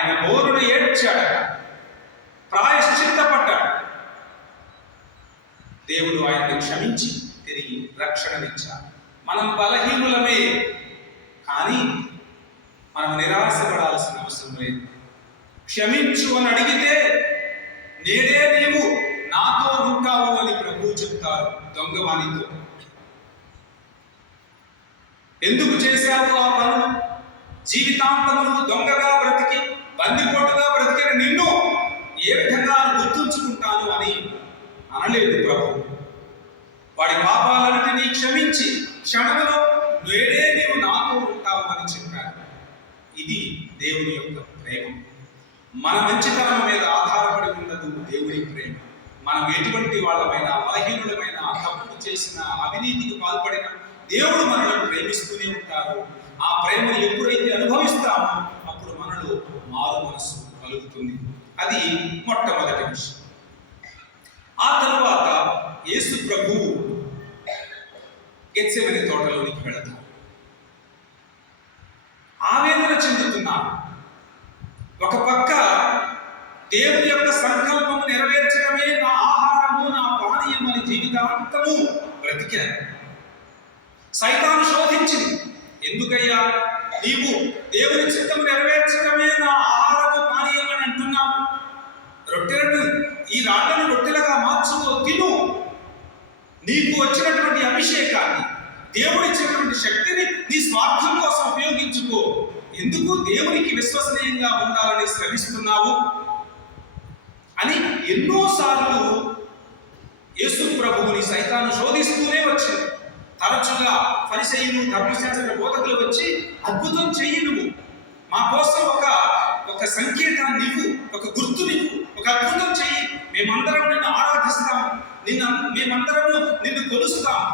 ఆయన బోరును ఏడ్చాడట, ప్రాయశ్చిత్తపడ్డాడు. దేవుడు ఆయన్ని క్షమించి తిరిగి రక్షణనిచ్చాడు. మనం బలహీనులమే, కానీ మనం నిరాశపడాల్సిన అవసరం లేదు. క్షమించు అని అడిగితే నేడే నీవు నాతో ఉంటావు అని ప్రభువు చెప్తారు దొంగవానితో. ఎందుకు చేశావు ఆ పనులు? జీవితాంతమును దొంగగా బ్రతికి బందిపోటుగా బ్రతికిన నిన్ను ఏ విధంగా గుర్తుంచుకుంటాను అని అనలేదు ప్రభు. వాడి పాపాలన్నిటినీ క్షమించి క్షణంలో నేడే నీవు నాతో ఉంటావు అని చెప్పారు. ఇది దేవుని యొక్క ప్రేమ. మన మంచితనం మీద ఆధారపడి ఉండదు దేవుని ప్రేమ. మనం ఎటువంటి వాళ్ళమైనా, బలహీనులమైన, తప్పులు చేసిన, అవినీతికి పాల్పడిన దేవుడు మనల్ని ప్రేమిస్తూనే ఉంటారు. ఆ ప్రేమను ఎప్పుడైతే అనుభవిస్తామో అప్పుడు మనలో మారు మనసు కలుగుతుంది. అది మొట్టమొదటి విషయం. ఆ తరువాత యేసు ప్రభువు గెత్సెమనే తోటలోనికి వెళతారు. ఆవేదన చెందుతున్నారు. ఒక పక్క దేవుని యొక్క సంకల్పము నెరవేర్చడమే నా ఆహారము, నా పానీయం అని జీవితాంతము బ్రతికారు. సైతాను శోధించింది. ఎందుకయ్యా నీవు దేవుని చిత్తము నెరవేర్చడమే నా ఆహారము, పానీయం అని అంటున్నావు? రొట్టెలను, ఈ రాళ్లను రొట్టెలుగా మార్చుకో, తిను. నీకు వచ్చినటువంటి అభిషేకాన్ని, దేవుడిచ్చినటువంటి శక్తిని నీ స్వార్థం కోసం ఉపయోగించుకో. ఎందుకు దేవునికి విశ్వసనీయంగా ఉండాలని శ్రమిస్తున్నావు అని ఎన్నోసార్లు యేసు ప్రభువుని సైతాను శోధిస్తూనే వచ్చింది. తరచుగా ఫరిసయ్యులు, ధర్మశాస్త్ర బోధకులు వచ్చి అద్భుతం చెయ్యి, నువ్వు మా కోసం ఒక సంకేతాన్ని ఇవ్వు, ఒక గుర్తునివ్వు, ఒక అద్భుతం చెయ్యి, మేమందరం నిన్ను ఆరాధిస్తాము, మేమందరము నిన్ను కొలుస్తాము